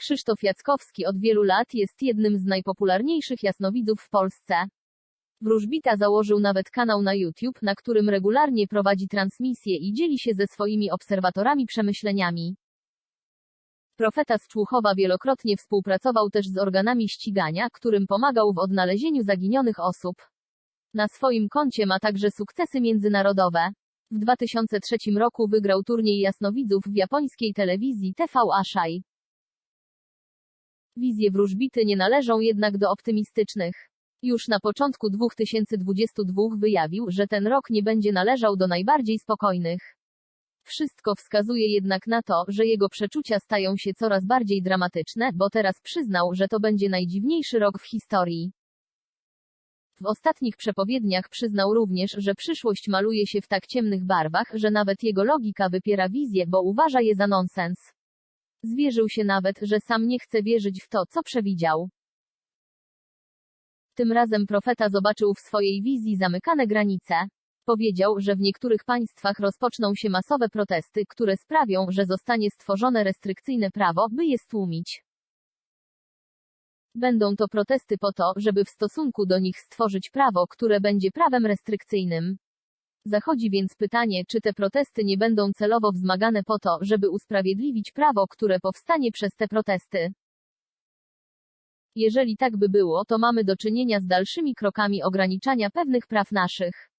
Krzysztof Jackowski od wielu lat jest jednym z najpopularniejszych jasnowidzów w Polsce. Wróżbita założył nawet kanał na YouTube, na którym regularnie prowadzi transmisje i dzieli się ze swoimi obserwatorami przemyśleniami. Profeta z Człuchowa wielokrotnie współpracował też z organami ścigania, którym pomagał w odnalezieniu zaginionych osób. Na swoim koncie ma także sukcesy międzynarodowe. W 2003 roku wygrał turniej jasnowidzów w japońskiej telewizji TV Ashai. Wizje wróżbity nie należą jednak do optymistycznych. Już na początku 2022 wyjawił, że ten rok nie będzie należał do najbardziej spokojnych. Wszystko wskazuje jednak na to, że jego przeczucia stają się coraz bardziej dramatyczne, bo teraz przyznał, że to będzie najdziwniejszy rok w historii. W ostatnich przepowiedniach przyznał również, że przyszłość maluje się w tak ciemnych barwach, że nawet jego logika wypiera wizję, bo uważa je za nonsens. Zwierzył się nawet, że sam nie chce wierzyć w to, co przewidział. Tym razem profeta zobaczył w swojej wizji zamykane granice. Powiedział, że w niektórych państwach rozpoczną się masowe protesty, które sprawią, że zostanie stworzone restrykcyjne prawo, by je stłumić. Będą to protesty po to, żeby w stosunku do nich stworzyć prawo, które będzie prawem restrykcyjnym. Zachodzi więc pytanie, czy te protesty nie będą celowo wzmagane po to, żeby usprawiedliwić prawo, które powstanie przez te protesty. Jeżeli tak by było, to mamy do czynienia z dalszymi krokami ograniczania pewnych praw naszych.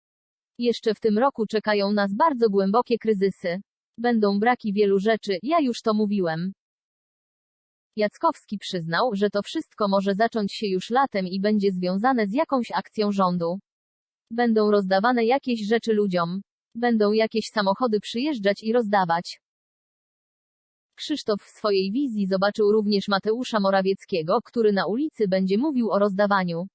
Jeszcze w tym roku czekają nas bardzo głębokie kryzysy. Będą braki wielu rzeczy, ja już to mówiłem. Jackowski przyznał, że to wszystko może zacząć się już latem i będzie związane z jakąś akcją rządu. Będą rozdawane jakieś rzeczy ludziom. Będą jakieś samochody przyjeżdżać i rozdawać. Krzysztof w swojej wizji zobaczył również Mateusza Morawieckiego, który na ulicy będzie mówił o rozdawaniu.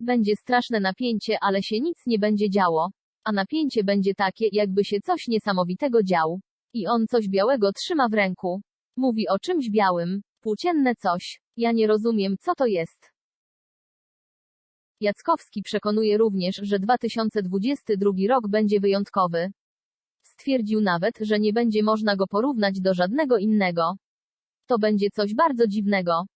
Będzie straszne napięcie, ale się nic nie będzie działo. A napięcie będzie takie, jakby się coś niesamowitego dział. I on coś białego trzyma w ręku. Mówi o czymś białym. Płócienne coś. Ja nie rozumiem, co to jest. Jackowski przekonuje również, że 2022 rok będzie wyjątkowy. Stwierdził nawet, że nie będzie można go porównać do żadnego innego. To będzie coś bardzo dziwnego.